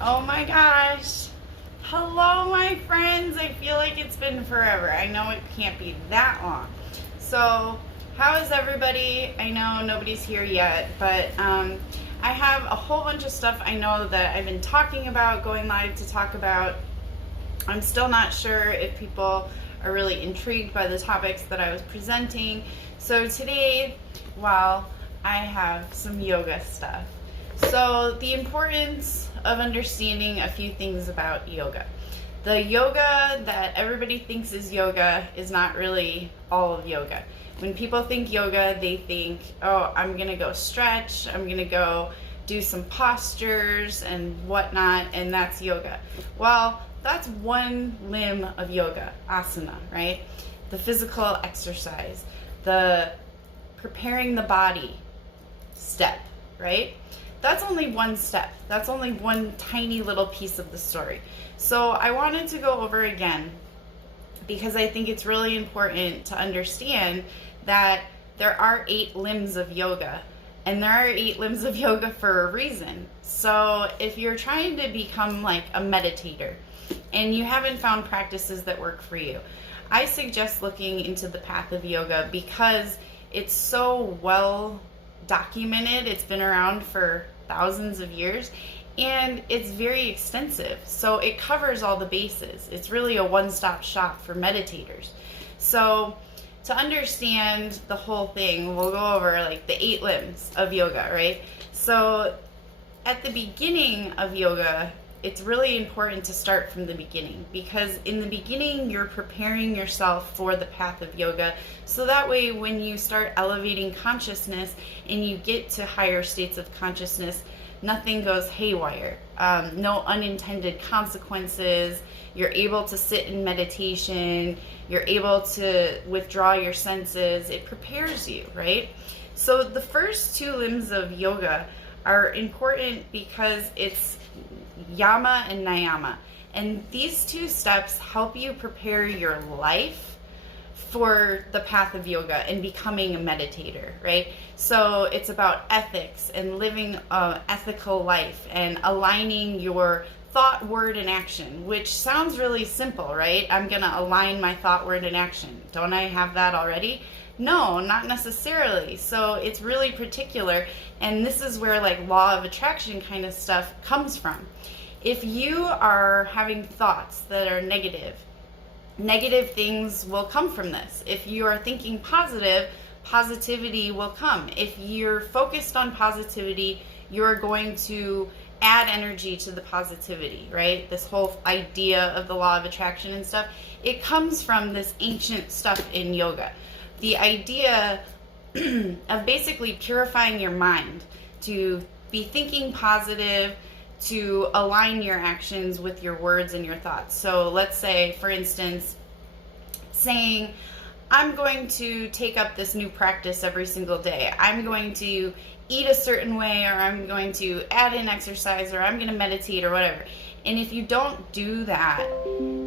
Oh my gosh. Hello, my friends. I feel like it's been forever. I know it can't be that long. So, how is everybody? I know nobody's here yet, but I have a whole bunch of stuff I know that I've been talking about, going live to talk about. I'm still not sure if people are really intrigued by the topics that I was presenting. So today, well, I have some yoga stuff. So the importance of understanding a few things about yoga. The yoga that everybody thinks is yoga is not really all of yoga. When people think yoga, they think, oh, I'm gonna go stretch, I'm gonna go do some postures and whatnot, and that's yoga. Well, that's one limb of yoga, asana, right? The physical exercise, the preparing the body step, right? That's only one step. That's only one tiny little piece of the story. So I wanted to go over again because I think it's really important to understand that there are 8 limbs of yoga, and there are 8 limbs of yoga for a reason. So if you're trying to become like a meditator and you haven't found practices that work for you, I suggest looking into the path of yoga because it's so well documented. It's been around for thousands of years and it's very extensive, so it covers all the bases. It's really a one-stop shop for meditators. So to understand the whole thing, we'll go over like the 8 limbs of yoga, right? So at the beginning of yoga, it's really important to start from the beginning, because in the beginning you're preparing yourself for the path of yoga, so that way when you start elevating consciousness and you get to higher states of consciousness, nothing goes haywire, no unintended consequences. You're able to sit in meditation, you're able to withdraw your senses. It prepares you, right? So the first 2 limbs of yoga are important because it's yama and niyama, and these 2 steps help you prepare your life for the path of yoga and becoming a meditator, right? So it's about ethics and living an ethical life and aligning your thought, word, and action, which sounds really simple, right? I'm gonna align my thought, word, and action. Don't I have that already? No, not necessarily. So it's really particular, and this is where like law of attraction kind of stuff comes from. If you are having thoughts that are negative things will come from this. If you are thinking positive, positivity will come. If you're focused on positivity, you're going to add energy to the positivity, right? This whole idea of the law of attraction and stuff, it comes from this ancient stuff in yoga. The idea of basically purifying your mind to be thinking positive, to align your actions with your words and your thoughts. So let's say, for instance, saying, I'm going to take up this new practice every single day. I'm going to eat a certain way, or I'm going to add in exercise, or I'm going to meditate, or whatever. And if you don't do that,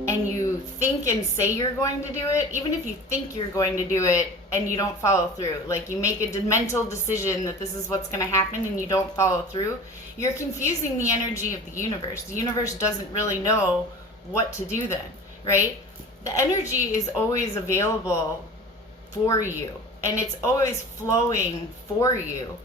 and you think and say you're going to do it, even if you think you're going to do it and you don't follow through, like you make a mental decision that this is what's going to happen and you don't follow through, you're confusing the energy of the universe. The universe doesn't really know what to do then, right? The energy is always available for you and it's always flowing for you.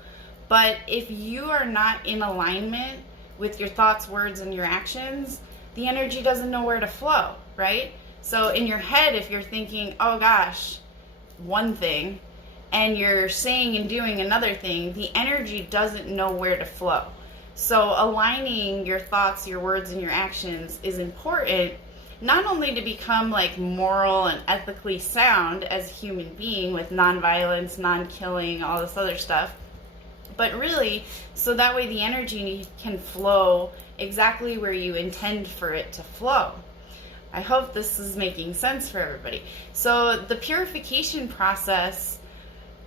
But if you are not in alignment with your thoughts, words, and your actions, the energy doesn't know where to flow, right? So in your head, if you're thinking, oh gosh, one thing, and you're saying and doing another thing, the energy doesn't know where to flow. So aligning your thoughts, your words, and your actions is important, not only to become like moral and ethically sound as a human being with non-violence, non-killing, all this other stuff, but really so that way the energy can flow exactly where you intend for it to flow. I hope this is making sense for everybody. So the purification process,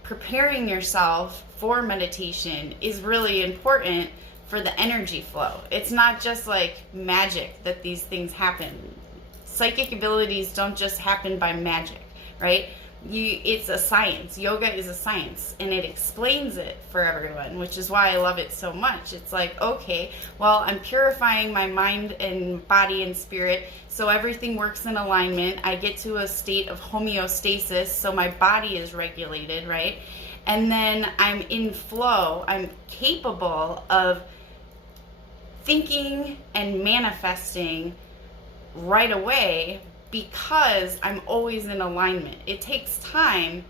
preparing yourself for meditation, is really important for the energy flow. It's not just like magic that these things happen. Psychic abilities don't just happen by magic, right? It's a science. Yoga is a science, and it explains it for everyone, which is why I love it so much. It's like, okay, well, I'm purifying my mind and body and spirit, so everything works in alignment. I get to a state of homeostasis, so my body is regulated, right? And then I'm in flow. I'm capable of thinking and manifesting right away, because I'm always in alignment. It takes time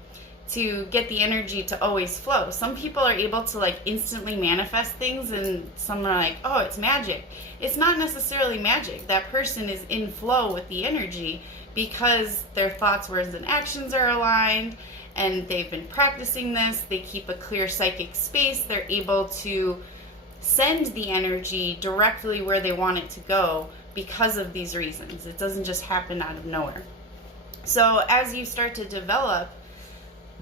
to get the energy to always flow. Some people are able to like instantly manifest things, and some are like, oh, it's magic. It's not necessarily magic. That person is in flow with the energy because their thoughts, words, and actions are aligned, and they've been practicing this. They keep a clear psychic space. They're able to send the energy directly where they want it to go because of these reasons. It doesn't just happen out of nowhere. So as you start to develop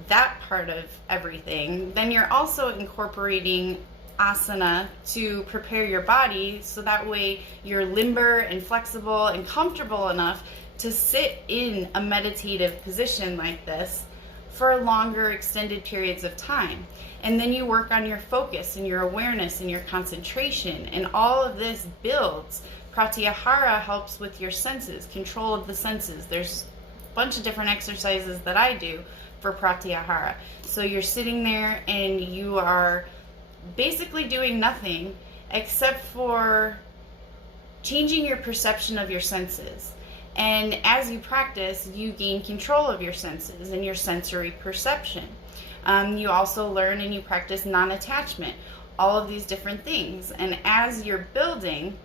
that part of everything, then you're also incorporating asana to prepare your body, so that way you're limber and flexible and comfortable enough to sit in a meditative position like this for longer extended periods of time. And then you work on your focus and your awareness and your concentration, and all of this builds. Pratyahara helps with your senses, control of the senses. There's a bunch of different exercises that I do for Pratyahara. So you're sitting there and you are basically doing nothing except for changing your perception of your senses. And as you practice, you gain control of your senses and your sensory perception. You also learn and you practice non-attachment, all of these different things. And as you're building,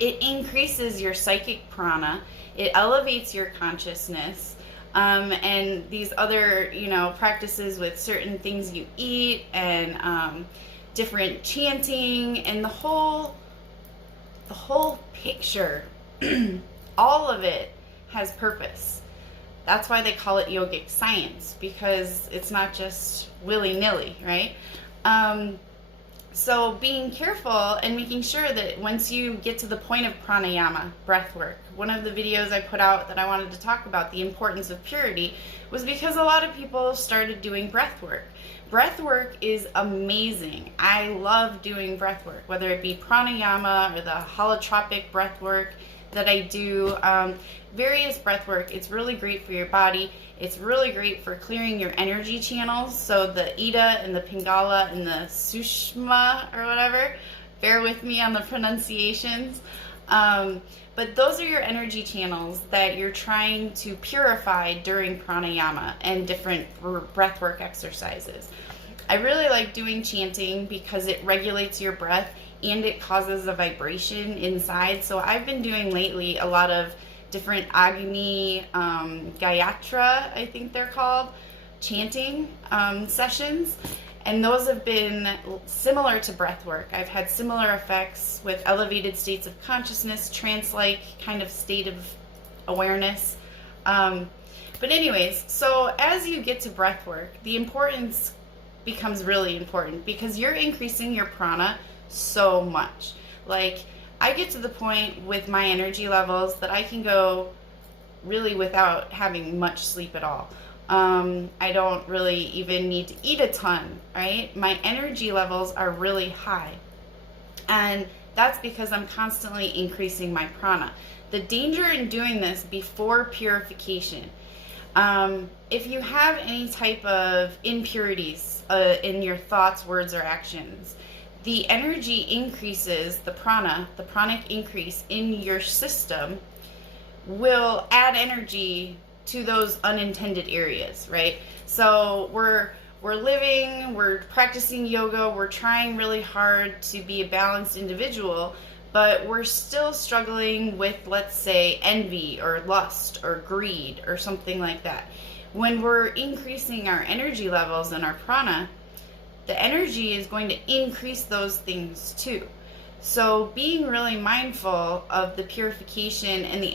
it increases your psychic prana, it elevates your consciousness, and these other, practices with certain things you eat, and different chanting, and the whole picture, all of it has purpose. That's why they call it yogic science, because it's not just willy-nilly, right? So being careful and making sure that once you get to the point of pranayama, breath work, one of the videos I put out that I wanted to talk about the importance of purity was because a lot of people started doing breath work. Breath work is amazing. I love doing breath work, whether it be pranayama or the holotropic breath work that I do. Various breath work. It's really great for your body. It's really great for clearing your energy channels. So the Ida and the Pingala and the Sushma or whatever, bear with me on the pronunciations. But those are your energy channels that you're trying to purify during pranayama and different breathwork exercises. I really like doing chanting because it regulates your breath and it causes a vibration inside. So I've been doing lately a lot of different Agni, Gayatra, I think they're called, chanting sessions. And those have been similar to breath work. I've had similar effects with elevated states of consciousness, trance-like kind of state of awareness. But anyways, so as you get to breath work, the importance becomes really important because you're increasing your prana so much. Like, I get to the point with my energy levels that I can go really without having much sleep at all. I don't really even need to eat a ton, right? My energy levels are really high. And that's because I'm constantly increasing my prana. The danger in doing this before purification, if you have any type of impurities in your thoughts, words, or actions, the energy increases, the pranic increase in your system will add energy to those unintended areas, right? So we're living, we're practicing yoga, we're trying really hard to be a balanced individual, but we're still struggling with, let's say, envy or lust or greed or something like that. When we're increasing our energy levels and our prana, the energy is going to increase those things too. So being really mindful of the purification and the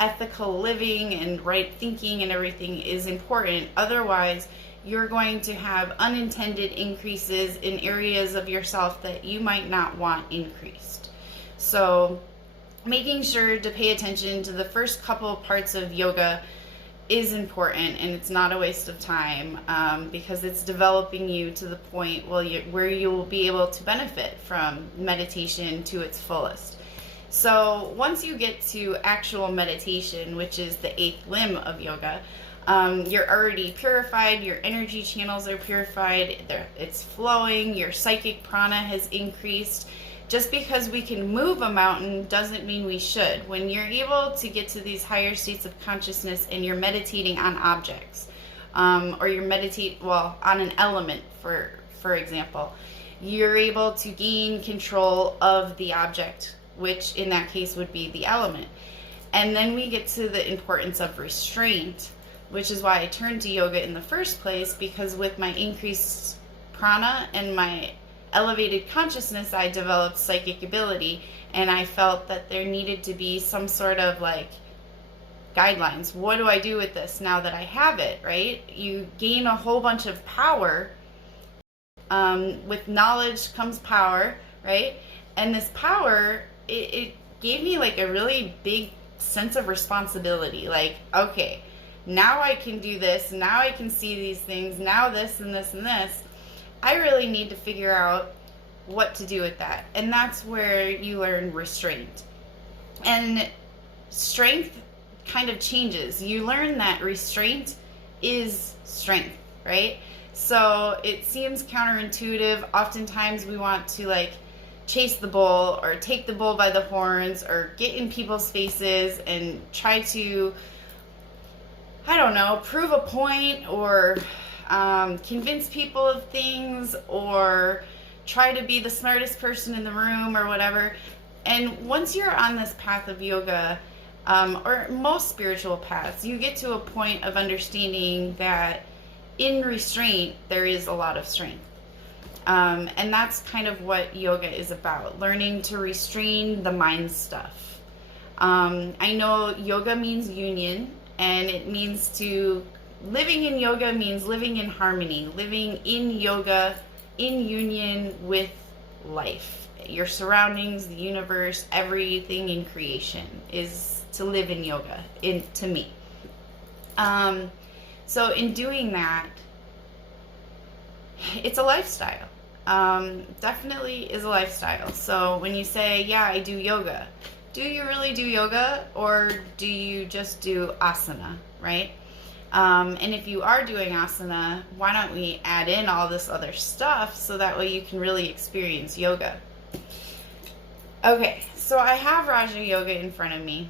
ethical living and right thinking and everything is important. Otherwise, you're going to have unintended increases in areas of yourself that you might not want increased. So making sure to pay attention to the first couple parts of yoga is important, and it's not a waste of time, because it's developing you to the point where you will be able to benefit from meditation to its fullest. So once you get to actual meditation, which is the 8th limb of yoga, you're already purified, your energy channels are purified, it's flowing, your psychic prana has increased. Just because we can move a mountain doesn't mean we should. When you're able to get to these higher states of consciousness and you're meditating on objects, or you're on an element, for example, you're able to gain control of the object, which in that case would be the element. And then we get to the importance of restraint, which is why I turned to yoga in the first place, because with my increased prana and my elevated consciousness, I developed psychic ability, and I felt that there needed to be some sort of like guidelines. What do I do with this now that I have it, right? You gain a whole bunch of power. With knowledge comes power, right? And this power, it gave me like a really big sense of responsibility. Like, okay, now I can do this, now I can see these things, now this and this and this. I really need to figure out what to do with that. And that's where you learn restraint. And strength kind of changes. You learn that restraint is strength, right? So it seems counterintuitive. Oftentimes we want to like chase the bull or take the bull by the horns or get in people's faces and try to, I don't know, prove a point or convince people of things or try to be the smartest person in the room or whatever. And once you're on this path of yoga, or most spiritual paths, you get to a point of understanding that in restraint there is a lot of strength. And that's kind of what yoga is about, learning to restrain the mind stuff. I know yoga means union, and it means living in yoga means living in harmony, living in yoga, in union with life. Your surroundings, the universe, everything in creation is to live in yoga, to me. So in doing that, it's a lifestyle. Definitely is a lifestyle. So when you say, yeah, I do yoga, do you really do yoga, or do you just do asana, right? And if you are doing asana, why don't we add in all this other stuff so that way you can really experience yoga? Okay, so I have Raja Yoga in front of me,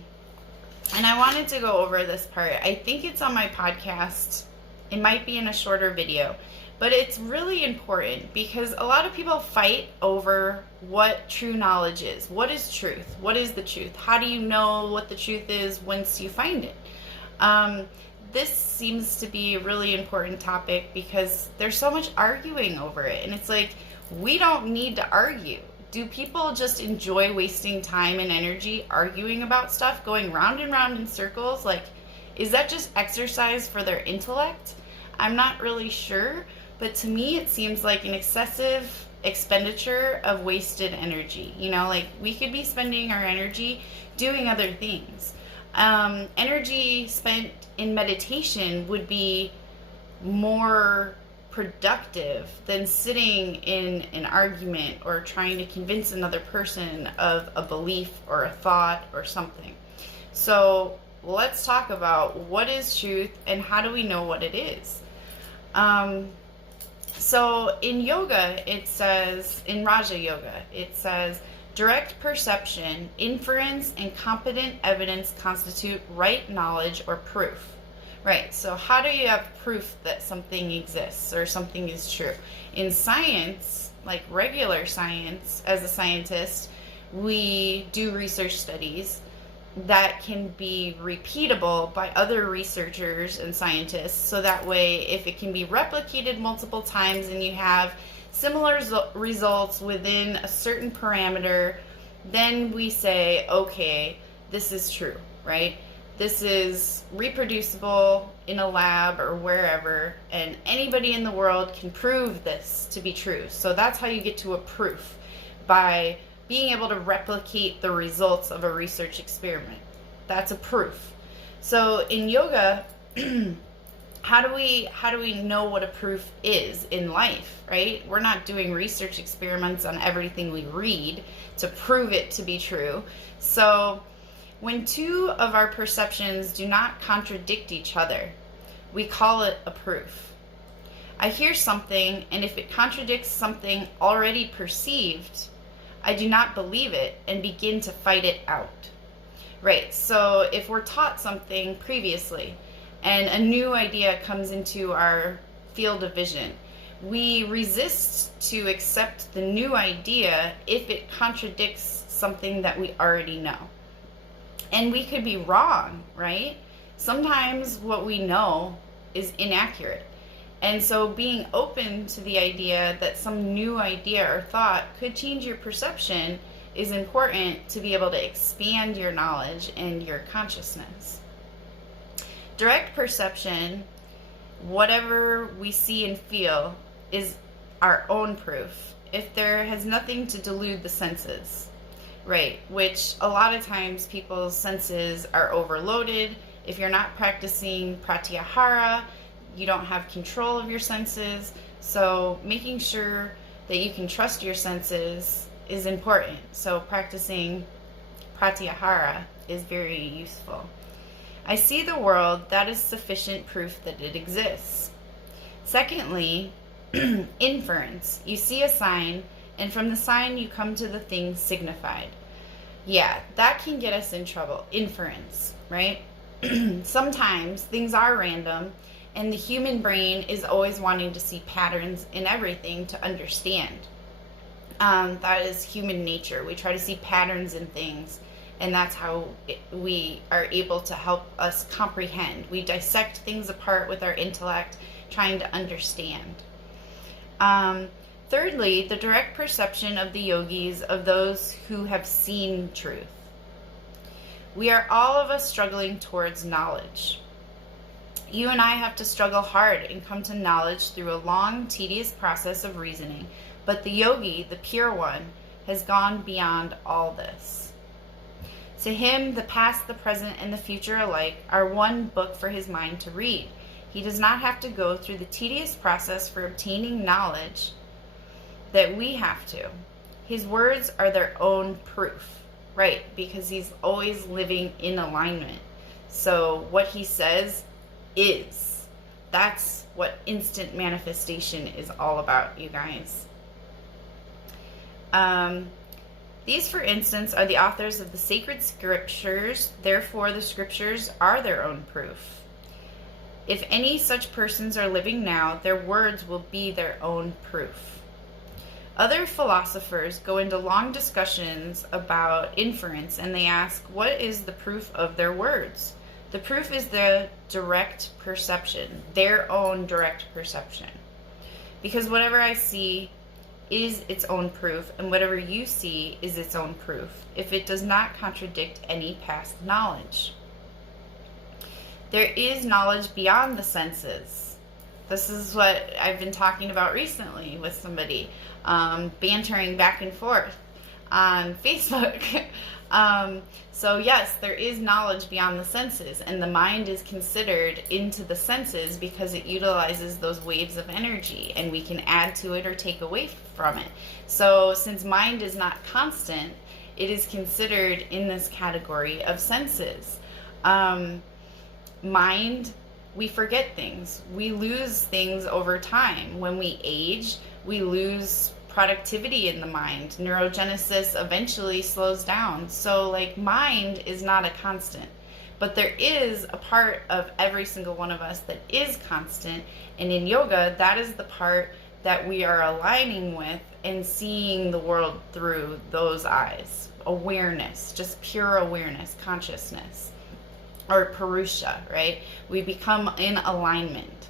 and I wanted to go over this part. I think it's on my podcast. It might be in a shorter video, but it's really important because a lot of people fight over what true knowledge is. What is truth? What is the truth? How do you know what the truth is once you find it? This seems to be a really important topic because there's so much arguing over it. And it's like, we don't need to argue. Do people just enjoy wasting time and energy arguing about stuff, going round and round in circles? Like, is that just exercise for their intellect? I'm not really sure, but to me it seems like an excessive expenditure of wasted energy. You know, like we could be spending our energy doing other things. Energy spent in meditation would be more productive than sitting in an argument or trying to convince another person of a belief or a thought or something. So let's talk about what is truth and how do we know what it is. So in yoga, it says, in Raja Yoga, it says, direct perception, inference, and competent evidence constitute right knowledge or proof. Right, so how do you have proof that something exists or something is true? In science, like regular science, as a scientist, we do research studies that can be repeatable by other researchers and scientists, so that way if it can be replicated multiple times and you have similar results within a certain parameter, then we say, okay, this is true, right? This is reproducible in a lab or wherever, and anybody in the world can prove this to be true. So that's how you get to a proof, by being able to replicate the results of a research experiment. That's a proof. So in yoga, how do we know what a proof is in life, right? We're not doing research experiments on everything we read to prove it to be true. So when two of our perceptions do not contradict each other, we call it a proof. I hear something, and if it contradicts something already perceived, I do not believe it and begin to fight it out. Right, so if we're taught something previously and a new idea comes into our field of vision, we resist to accept the new idea if it contradicts something that we already know. And we could be wrong, right? Sometimes what we know is inaccurate. And so being open to the idea that some new idea or thought could change your perception is important to be able to expand your knowledge and your consciousness. Direct perception, whatever we see and feel, is our own proof if there has nothing to delude the senses, right? Which a lot of times people's senses are overloaded. If you're not practicing pratyahara, you don't have control of your senses. So making sure that you can trust your senses is important. So practicing pratyahara is very useful. I see the world, that is sufficient proof that it exists. Secondly, inference. You see a sign, and from the sign you come to the thing signified. Yeah, that can get us in trouble. Inference, right? Sometimes things are random, and the human brain is always wanting to see patterns in everything to understand. That is human nature. We try to see patterns in things, and that's how we are able to help us comprehend. We dissect things apart with our intellect, trying to understand. Thirdly, the direct perception of the yogis, of those who have seen truth. We are all of us struggling towards knowledge. You and I have to struggle hard and come to knowledge through a long, tedious process of reasoning. But the yogi, the pure one, has gone beyond all this. To him, the past, the present, and the future alike are one book for his mind to read. He does not have to go through the tedious process for obtaining knowledge that we have to. His words are their own proof, right? Because he's always living in alignment. So what he says is. That's what instant manifestation is all about, you guys. These, for instance, are the authors of the sacred scriptures. Therefore, the scriptures are their own proof. If any such persons are living now, their words will be their own proof. Other philosophers go into long discussions about inference, and they ask, what is the proof of their words? The proof is the direct perception, their own direct perception. Because whatever I see is its own proof, and whatever you see is its own proof, if it does not contradict any past knowledge. There is knowledge beyond the senses. This is what I've been talking about recently with somebody, bantering back and forth on Facebook. So yes, there is knowledge beyond the senses, and the mind is considered into the senses because it utilizes those waves of energy, and we can add to it or take away from it. So since mind is not constant, it is considered in this category of senses. Mind, we forget things. We lose things over time. When we age, we lose productivity in the mind. Neurogenesis eventually slows down. So like mind is not a constant, but there is a part of every single one of us that is constant. And in yoga, that is the part that we are aligning with and seeing the world through those eyes. Awareness, just pure awareness, consciousness, or Purusha, right? We become in alignment.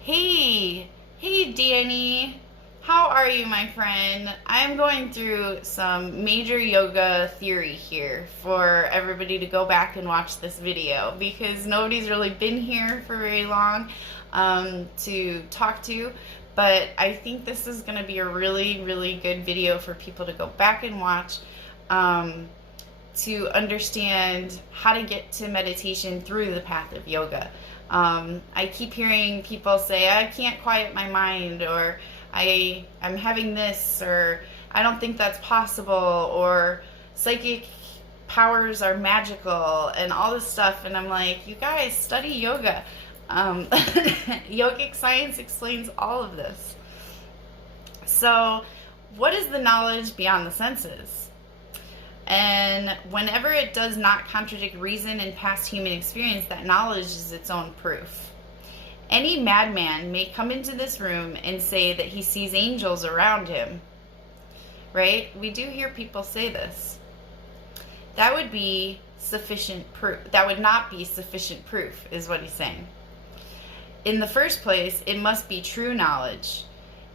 Hey Danny. How are you, my friend? I'm going through some major yoga theory here for everybody to go back and watch this video because nobody's really been here for very long to talk to. But I think this is going to be a really, really good video for people to go back and watch to understand how to get to meditation through the path of yoga. I keep hearing people say, I can't quiet my mind, or I'm having this, or I don't think that's possible, or psychic powers are magical, and all this stuff. And I'm like, you guys, study yoga. Yogic science explains all of this. So, what is the knowledge beyond the senses? And whenever it does not contradict reason and past human experience, that knowledge is its own proof. Any madman may come into this room and say that he sees angels around him. Right? We do hear people say this. That would be sufficient proof. That would not be sufficient proof, is what he's saying. In the first place, it must be true knowledge.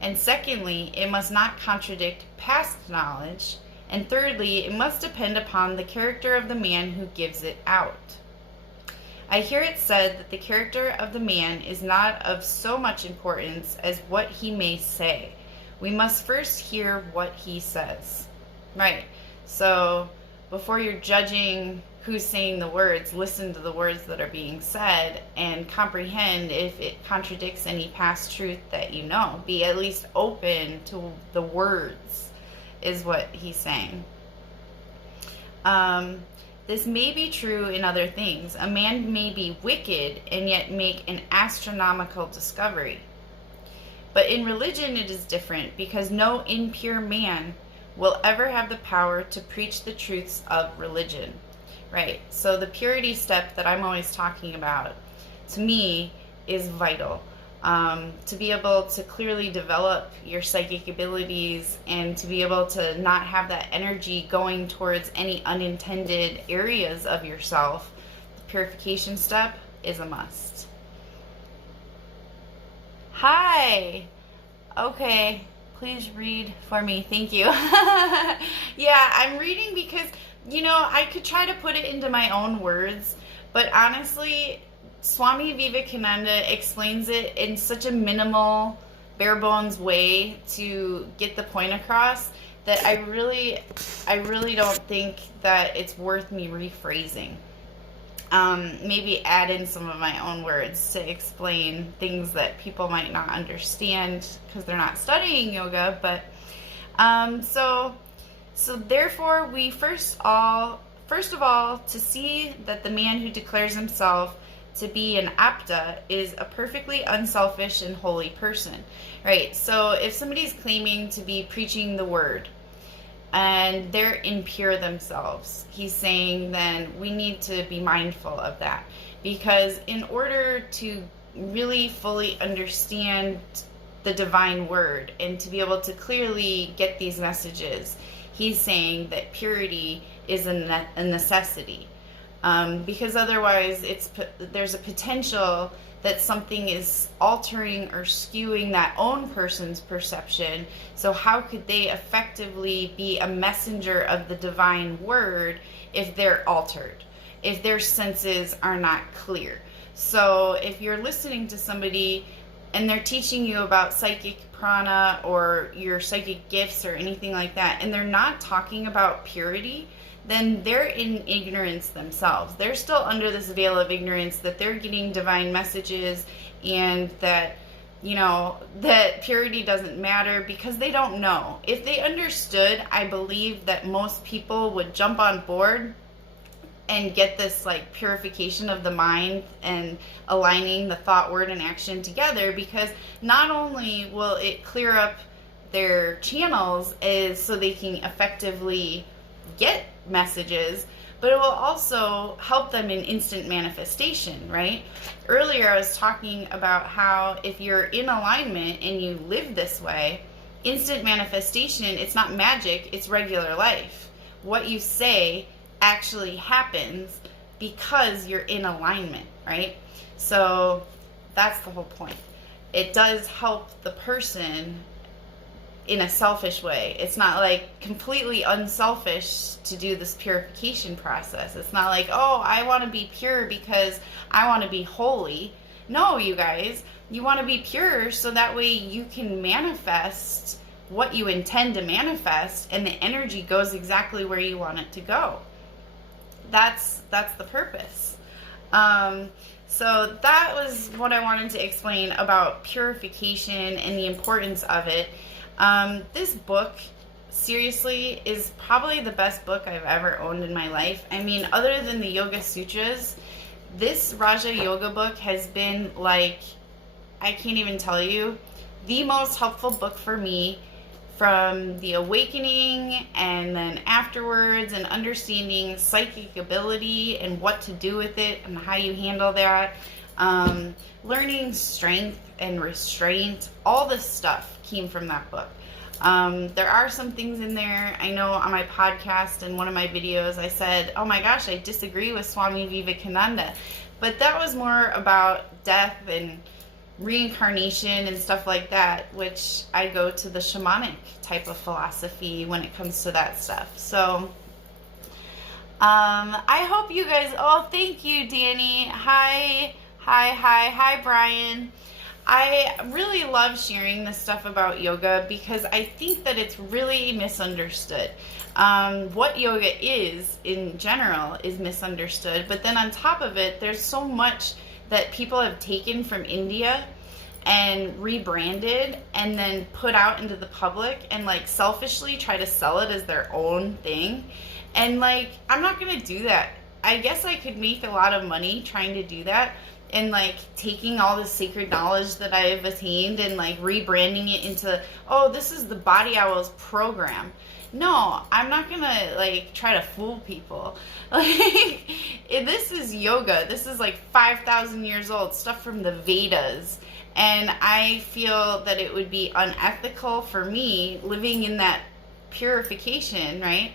And secondly, it must not contradict past knowledge. And thirdly, it must depend upon the character of the man who gives it out. I hear it said that the character of the man is not of so much importance as what he may say. We must first hear what he says. Right. So before you're judging who's saying the words, listen to the words that are being said and comprehend if it contradicts any past truth that you know. Be at least open to the words, is what he's saying. This may be true in other things. A man may be wicked and yet make an astronomical discovery. But in religion it is different, because no impure man will ever have the power to preach the truths of religion. Right? So the purity step that I'm always talking about, to me, is vital. To be able to clearly develop your psychic abilities and to be able to not have that energy going towards any unintended areas of yourself, the purification step is a must. Hi! Okay, please read for me. Thank you. Yeah, I'm reading because, I could try to put it into my own words, but honestly, Swami Vivekananda explains it in such a minimal, bare bones way to get the point across that I really don't think that it's worth me rephrasing. Maybe add in some of my own words to explain things that people might not understand because they're not studying yoga. But so therefore, we first of all, to see that the man who declares himself to be an apta is a perfectly unselfish and holy person, right? So if somebody's claiming to be preaching the word and they're impure themselves, he's saying then we need to be mindful of that, because in order to really fully understand the divine word and to be able to clearly get these messages, he's saying that purity is a necessity. Because otherwise there's a potential that something is altering or skewing that own person's perception. So how could they effectively be a messenger of the divine word if they're altered, if their senses are not clear? So if you're listening to somebody and they're teaching you about psychic prana or your psychic gifts or anything like that, and they're not talking about purity, then they're in ignorance themselves. They're still under this veil of ignorance that they're getting divine messages and that, that purity doesn't matter because they don't know. If they understood, I believe that most people would jump on board and get this purification of the mind and aligning the thought, word, and action together, because not only will it clear up their channels so they can effectively get messages, but it will also help them in instant manifestation, right? Earlier I was talking about how if you're in alignment and you live this way, instant manifestation, it's not magic, it's regular life. What you say actually happens because you're in alignment, right? So that's the whole point. It does help the person in a selfish way. It's not completely unselfish to do this purification process. It's not I want to be pure because I want to be holy. No, you guys, you want to be pure so that way you can manifest what you intend to manifest and the energy goes exactly where you want it to go. That's the purpose. So that was what I wanted to explain about purification and the importance of it. This book, seriously, is probably the best book I've ever owned in my life. I mean, other than the Yoga Sutras, this Raja Yoga book has been like, I can't even tell you, the most helpful book for me, from the awakening and then afterwards, and understanding psychic ability and what to do with it and how you handle that. Learning strength and restraint, all this stuff came from that book. There are some things in there, I know on my podcast and one of my videos I said, oh my gosh, I disagree with Swami Vivekananda. But that was more about death and reincarnation and stuff like that, which I go to the shamanic type of philosophy when it comes to that stuff. So I hope you guys, oh, thank you, Danny. Hi Brian. I really love sharing this stuff about yoga because I think that it's really misunderstood. What yoga is in general is misunderstood, but then on top of it, there's so much that people have taken from India and rebranded and then put out into the public and like selfishly try to sell it as their own thing. And like, I'm not gonna do that. I guess I could make a lot of money trying to do that and like taking all the sacred knowledge that I have attained and like rebranding it into, oh, this is the Body Owls program. No, I'm not gonna like try to fool people. Like, this is yoga. This is like 5,000 years old, stuff from the Vedas. And I feel that it would be unethical for me living in that purification, right?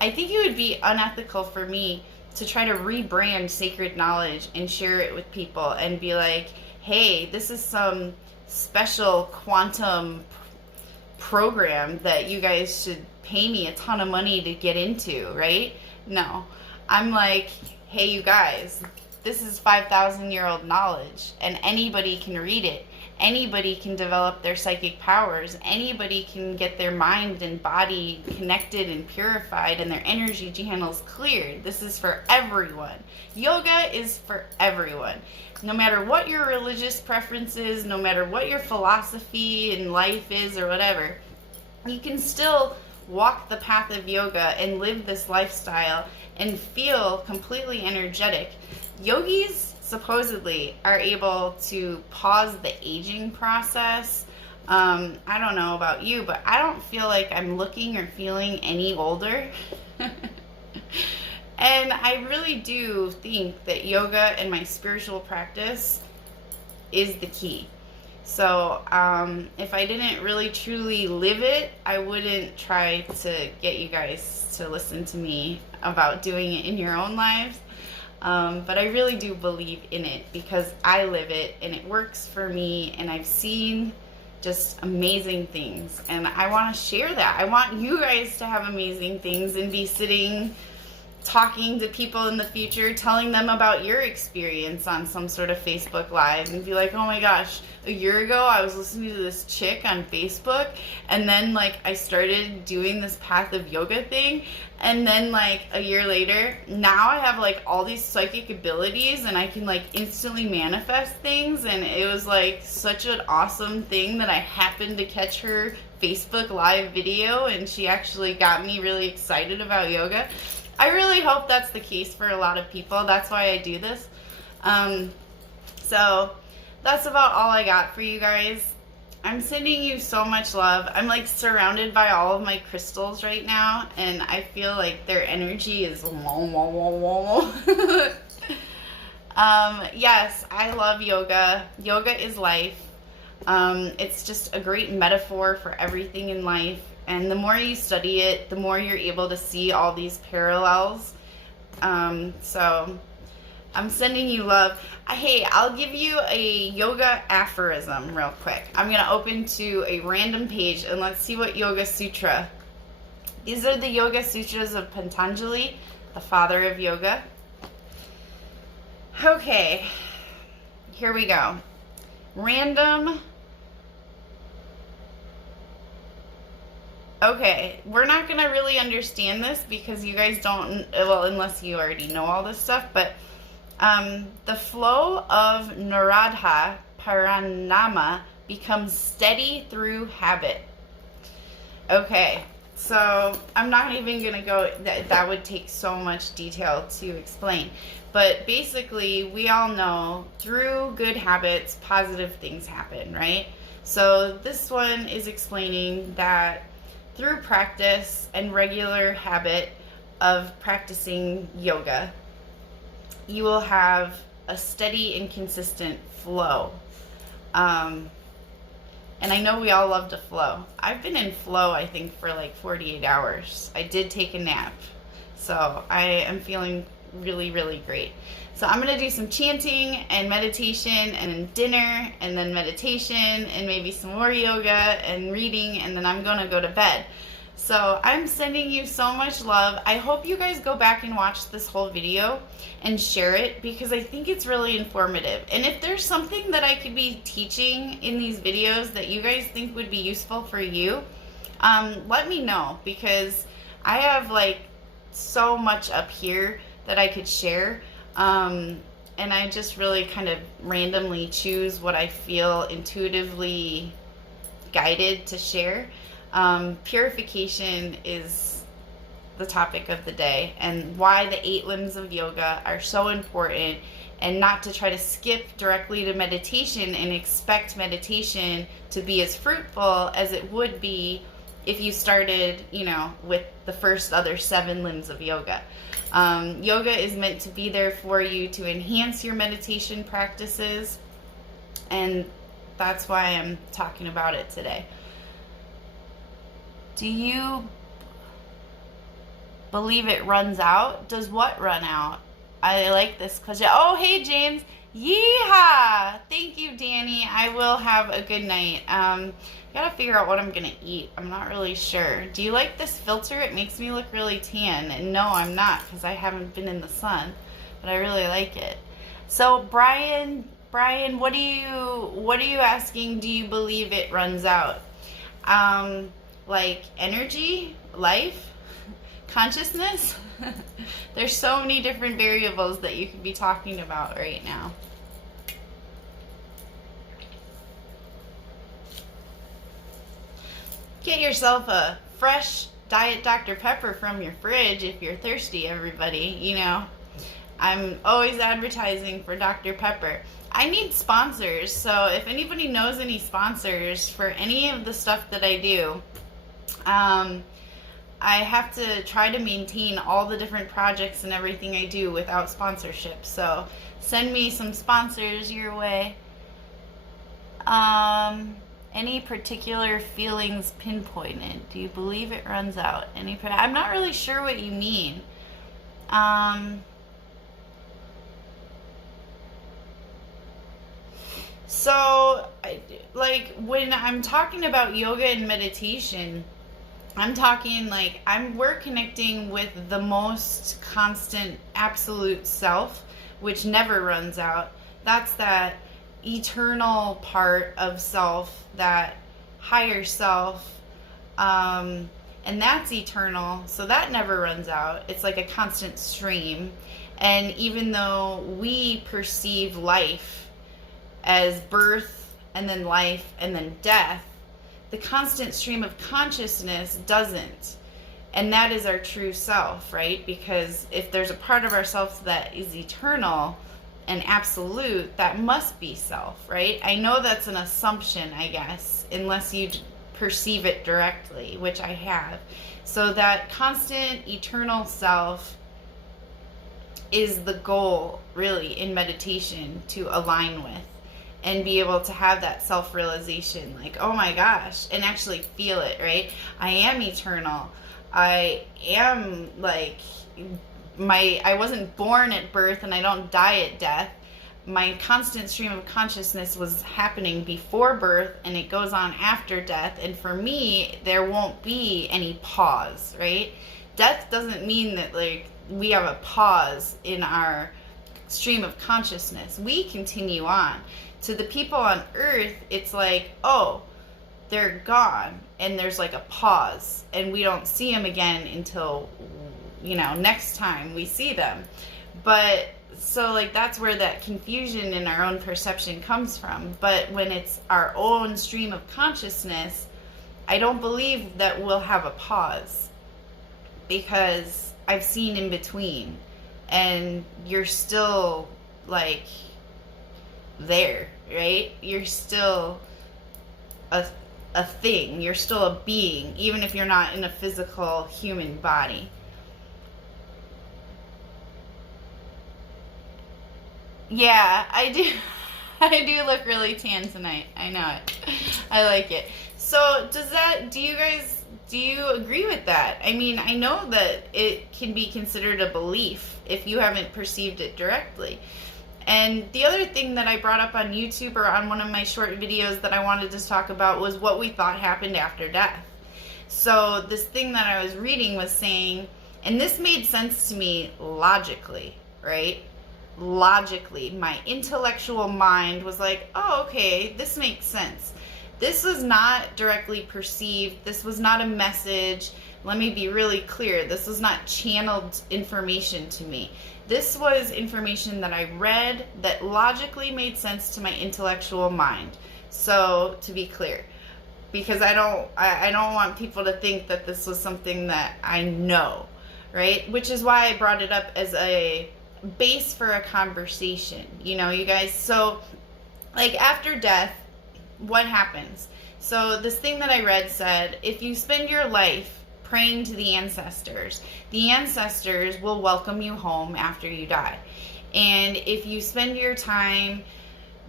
I think it would be unethical for me to try to rebrand sacred knowledge and share it with people and be like, hey, this is some special quantum program that you guys should pay me a ton of money to get into, right? No. I'm like, hey, you guys, this is 5,000-year-old knowledge, and anybody can read it. Anybody can develop their psychic powers. Anybody can get their mind and body connected and purified and their energy channels cleared. This is for everyone. Yoga is for everyone. No matter what your religious preference is, no matter what your philosophy in life is or whatever, you can still walk the path of yoga and live this lifestyle and feel completely energetic. Yogis supposedly are able to pause the aging process. I don't know about you, but I don't feel like I'm looking or feeling any older. And I really do think that yoga and my spiritual practice is the key. So if I didn't really truly live it, I wouldn't try to get you guys to listen to me about doing it in your own lives. But I really do believe in it because I live it and it works for me, and I've seen just amazing things, and I want to share that. I want you guys to have amazing things and be sitting talking to people in the future, telling them about your experience on some sort of Facebook Live and be like, oh my gosh, a year ago I was listening to this chick on Facebook, and then like I started doing this path of yoga thing, and then like a year later, now I have like all these psychic abilities and I can like instantly manifest things, and it was like such an awesome thing that I happened to catch her Facebook Live video and she actually got me really excited about yoga. I really hope that's the case for a lot of people. That's why I do this. So that's about all I got for you guys. I'm sending you so much love. I'm like surrounded by all of my crystals right now, and I feel like their energy is yes, I love yoga. Yoga is life. It's just a great metaphor for everything in life. And the more you study it, the more you're able to see all these parallels. So I'm sending you love. Hey, I'll give you a yoga aphorism real quick. I'm going to open to a random page and let's see what Yoga Sutra. These are the Yoga Sutras of Patanjali, the father of yoga. Okay, here we go. Random. Okay, we're not going to really understand this because you guys don't, well, unless you already know all this stuff, but The flow of Naradha Paranama becomes steady through habit. Okay, so I'm not even going to go, that would take so much detail to explain. But basically, we all know through good habits, positive things happen, right? So this one is explaining that through practice and regular habit of practicing yoga, you will have a steady and consistent flow. And I know we all love to flow. I've been in flow, I think, for like 48 hours. I did take a nap, so I am feeling really, really great. So I'm going to do some chanting and meditation and then dinner and then meditation and maybe some more yoga and reading, and then I'm going to go to bed. So I'm sending you so much love. I hope you guys go back and watch this whole video and share it, because I think it's really informative. And if there's something that I could be teaching in these videos that you guys think would be useful for you, let me know, because I have like so much up here that I could share. And I just really kind of randomly choose what I feel intuitively guided to share. Purification is the topic of the day, and why the 8 limbs of yoga are so important, and not to try to skip directly to meditation and expect meditation to be as fruitful as it would be if you started, with the first other 7 limbs of yoga. Yoga is meant to be there for you to enhance your meditation practices, and that's why I'm talking about it today. Do you believe it runs out? Does what run out? I like this question. Oh, hey, James. Yeehaw! Thank you, Danny. I will have a good night. Gotta figure out what I'm gonna eat. I'm not really sure. Do you like this filter? It makes me look really tan. And no, I'm not, because I haven't been in the sun. But I really like it. So, Brian, what are you asking? Do you believe it runs out? Like energy, life, consciousness. There's so many different variables that you could be talking about right now. Get yourself a fresh Diet Dr. Pepper from your fridge if you're thirsty, everybody. I'm always advertising for Dr. Pepper. I need sponsors, so if anybody knows any sponsors for any of the stuff that I do, I have to try to maintain all the different projects and everything I do without sponsorship. So send me some sponsors your way. Any particular feelings pinpointed? Do you believe it runs out? I'm not really sure what you mean. So, like, when I'm talking about yoga and meditation, I'm talking like we're connecting with the most constant absolute self, which never runs out. That's that eternal part of self, that higher self, and that's eternal, so that never runs out. It's like a constant stream. And even though we perceive life as birth and then life and then death, the constant stream of consciousness doesn't. And that is our true self, right? Because if there's a part of ourselves that is eternal and absolute, that must be self, right? I know that's an assumption, I guess, unless you perceive it directly, which I have. So that constant eternal self is the goal, really, in meditation to align with. And be able to have that self-realization, like, oh my gosh, and actually feel it, right? I am eternal. I am, like, I wasn't born at birth and I don't die at death. My constant stream of consciousness was happening before birth, and it goes on after death. And for me, there won't be any pause, right? Death doesn't mean that, like, we have a pause in our stream of consciousness. We continue on. To the people on earth, it's like, oh, they're gone, and there's like a pause, and we don't see them again until, next time we see them. But So, like, that's where that confusion in our own perception comes from. But when it's our own stream of consciousness, I don't believe that we'll have a pause, because I've seen in between, and you're still, like, there, right? You're still a thing. You're still a being, even if you're not in a physical human body. Yeah, I do. I do look really tan tonight. I know it. I like it. So, do you agree with that? I mean, I know that it can be considered a belief if you haven't perceived it directly. And the other thing that I brought up on YouTube or on one of my short videos that I wanted to talk about was what we thought happened after death. So this thing that I was reading was saying, and this made sense to me logically, right? Logically, my intellectual mind was like, oh, okay, this makes sense. This was not directly perceived. This was not a message. Let me be really clear. This was not channeled information to me. This was information that I read that logically made sense to my intellectual mind. So, to be clear, because I don't want people to think that this was something that I know, right? Which is why I brought it up as a base for a conversation, you know, you guys. So, like, after death, what happens? So this thing that I read said, if you spend your life praying to the ancestors will welcome you home after you die. And if you spend your time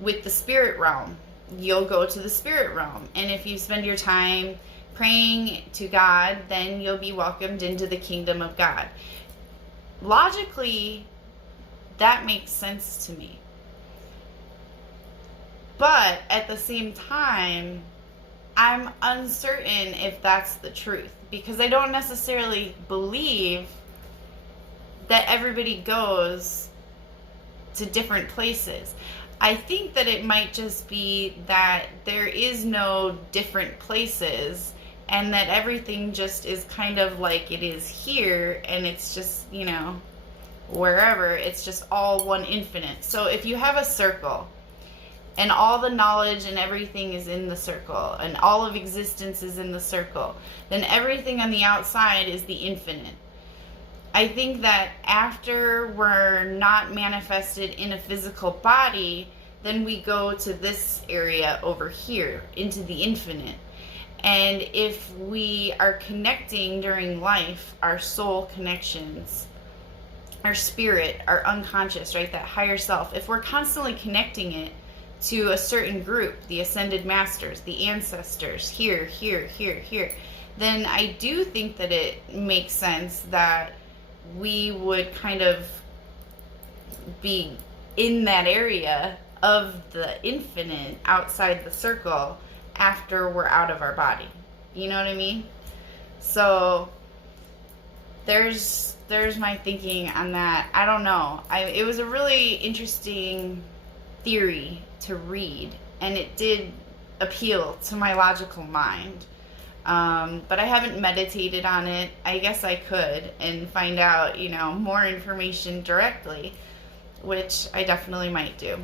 with the spirit realm, you'll go to the spirit realm. And if you spend your time praying to God, then you'll be welcomed into the kingdom of God. Logically, that makes sense to me. But at the same time, I'm uncertain if that's the truth, because I don't necessarily believe that everybody goes to different places. I think that it might just be that there is no different places, and that everything just is kind of like it is here, and it's just, you know, wherever, it's just all one infinite. So if you have a circle, and all the knowledge and everything is in the circle, and all of existence is in the circle, then everything on the outside is the infinite. I think that after we're not manifested in a physical body, then we go to this area over here, into the infinite. And if we are connecting during life, our soul connections, our spirit, our unconscious, right, that higher self, if we're constantly connecting it to a certain group, the ascended masters, the ancestors, here, then I do think that it makes sense that we would kind of be in that area of the infinite outside the circle after we're out of our body. You know what I mean? So there's my thinking on that. I don't know. It was a really interesting theory to read, and it did appeal to my logical mind, but I haven't meditated on it. I guess I could and find out, you know, more information directly, which I definitely might do.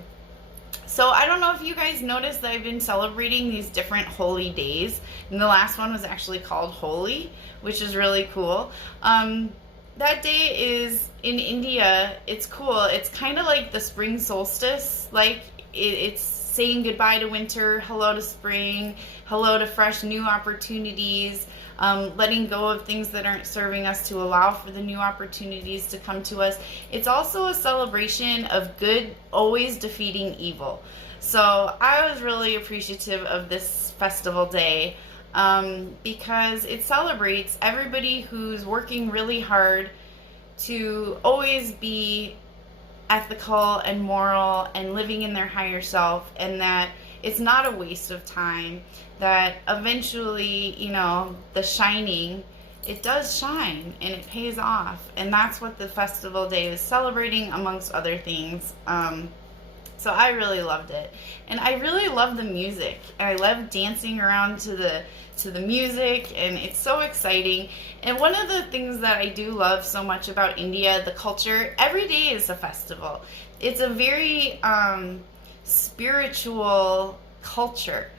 So I don't know if you guys noticed that I've been celebrating these different holy days, and the last one was actually called Holi, which is really cool. That day is in India. It's cool. It's kind of like the spring solstice. Like it's saying goodbye to winter, hello to spring, hello to fresh new opportunities, letting go of things that aren't serving us to allow for the new opportunities to come to us. It's also a celebration of good always defeating evil. So I was really appreciative of this festival day, because it celebrates everybody who's working really hard to always be ethical and moral and living in their higher self, and that it's not a waste of time, that eventually, you know, the shining, it does shine and it pays off. And that's what the festival day is celebrating, amongst other things. So I really loved it. And I really love the music. I love dancing around to the music, and it's so exciting. And one of the things that I do love so much about India, the culture, every day is a festival. It's a very spiritual culture.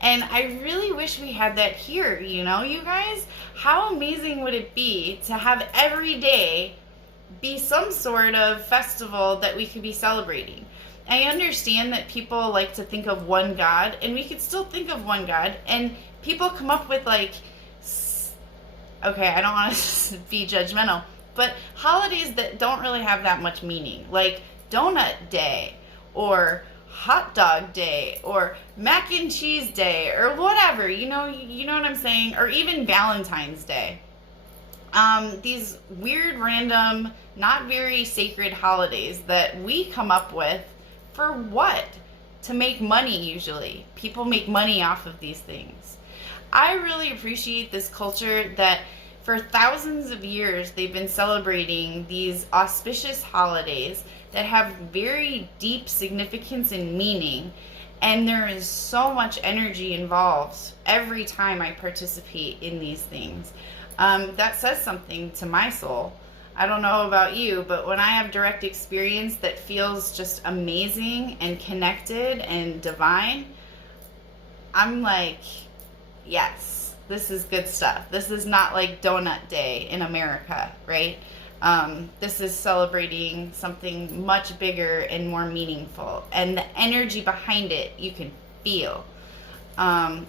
And I really wish we had that here, you know, you guys? How amazing would it be to have every day be some sort of festival that we could be celebrating? I understand that people like to think of one God, and we could still think of one God, and people come up with like, okay, I don't want to be judgmental, but holidays that don't really have that much meaning, like Donut Day, or Hot Dog Day, or Mac and Cheese Day, or whatever, you know what I'm saying, or even Valentine's Day. These weird, random, not very sacred holidays that we come up with for what? To make money, usually. People make money off of these things. I really appreciate this culture that for thousands of years they've been celebrating these auspicious holidays that have very deep significance and meaning, and there is so much energy involved every time I participate in these things. That says something to my soul. I don't know about you, but when I have direct experience that feels just amazing and connected and divine, I'm like, yes, this is good stuff. This is not like Donut Day in America, right? This is celebrating something much bigger and more meaningful, and the energy behind it you can feel.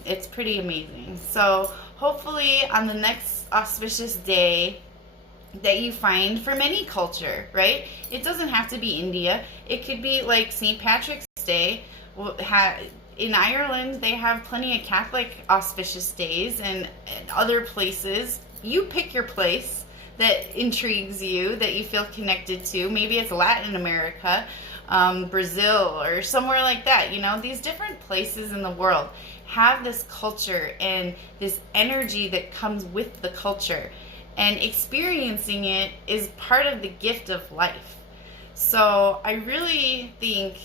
It's pretty amazing. So hopefully on the next auspicious day that you find from any culture, right? It doesn't have to be India. It could be like St. Patrick's Day. In Ireland, they have plenty of Catholic auspicious days, and other places. You pick your place that intrigues you, that you feel connected to. Maybe it's Latin America, Brazil, or somewhere like that. You know, these different places in the world have this culture and this energy that comes with the culture. And experiencing it is part of the gift of life. So I really think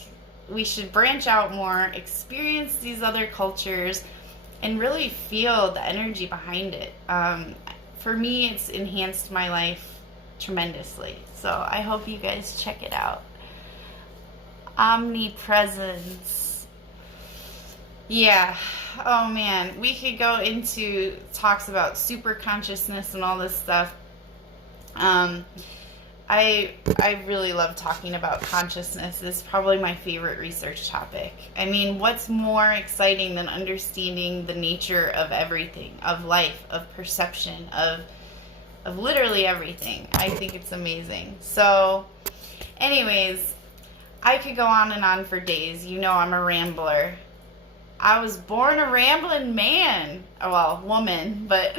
we should branch out more, experience these other cultures, and really feel the energy behind it. For me, it's enhanced my life tremendously. So I hope you guys check it out. Omnipresence. Yeah. Oh man, we could go into talks about super consciousness and all this stuff. I really love talking about consciousness. It's probably my favorite research topic. I mean, what's more exciting than understanding the nature of everything, of life, of perception, of literally everything? I think it's amazing. So, anyways, I could go on and on for days. You know I'm a rambler. I was born a rambling man. Well, woman, but...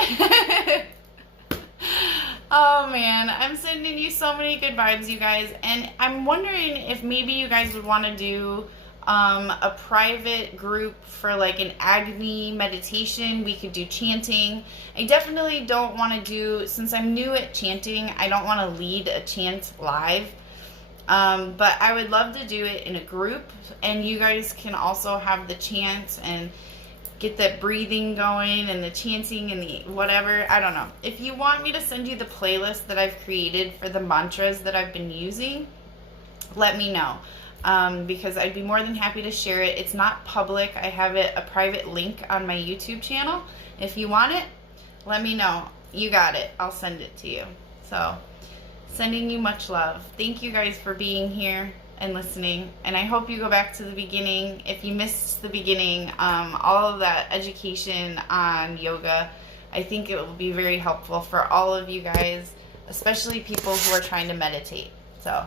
Oh man, I'm sending you so many good vibes, you guys. And I'm wondering if maybe you guys would want to do a private group for like an Agni meditation. We could do chanting. I definitely don't want to do, since I'm new at chanting, I don't want to lead a chant live. But I would love to do it in a group, and you guys can also have the chant and get that breathing going and the chanting and the whatever. I don't know. If you want me to send you the playlist that I've created for the mantras that I've been using, let me know. Because I'd be more than happy to share it. It's not public. I have it a private link on my YouTube channel. If you want it, let me know. You got it. I'll send it to you. So, sending you much love. Thank you guys for being here and listening, and I hope you go back to the beginning. If you missed the beginning, all of that education on yoga, I think it will be very helpful for all of you guys, especially people who are trying to meditate. So